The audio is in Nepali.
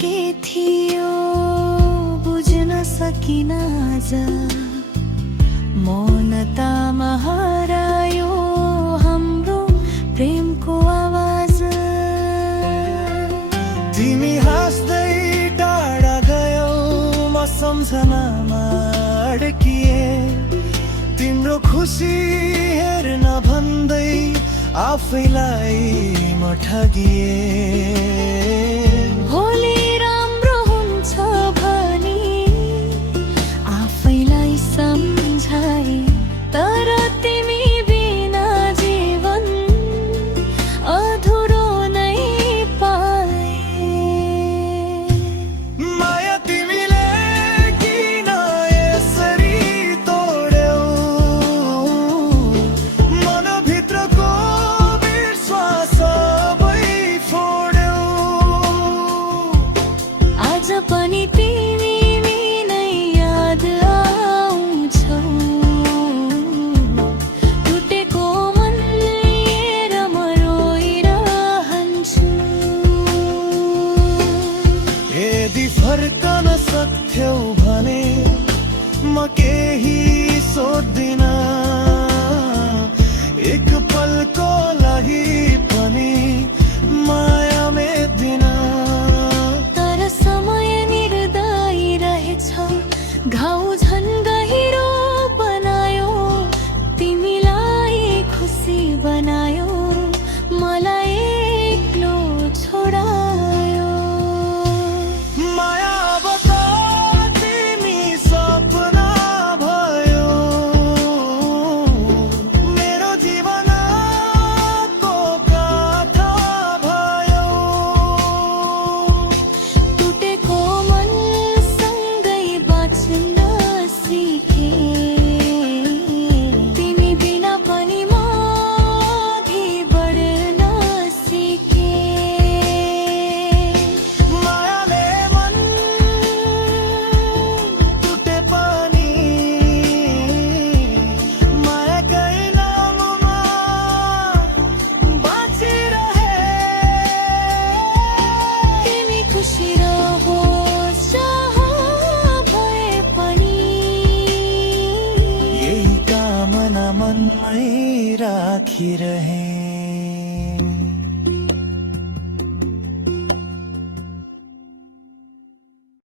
के थियो बुझ्न सकिन आज मौनतामा हरायो हाम्रो प्रेमको आवाज। तिमी हाँस्दै टाढा गयौ म सम्झनामा अड्किए तिम्रो खुसी हेर्न भन्दै आफैलाई म ठगिए। भोलि राम्रो हुन्छ भनी आफैलाई सम्झाए तर तिमी बिना जीवन अधुरो नै पाए। माया तिमीले किन यसरी तोड्यौ मनभित्रको विश्वास सबै फोड्यौ। आज पनि तिमी नै याद आउँछौ टुटेको मन लिएर म रोइरहन्छु। यदि फर्कन सक्थ्यौ भने म केही सोध्दिन एक पलको लागि पनि माया मेट्दिन। तर समय निर्दयी रहेछ घाउ झन् गहिरो बनायो तिमीलाई खुसी बनायो मलाई एक्लो छोडायो। माया अब त तिमी सपना भयो मेरो जीवनको कथा भयो। टुटेको मनसँगै बाँच्न सिके तिमी बिना पनि म अघि बढ्न सिके। मायाले मन टुटे पनि मायाकै नाममा बाँचिरहे। तिमी खुसी रहोस् जहाँ भए पनि यही कामना मनमै राखिरहे।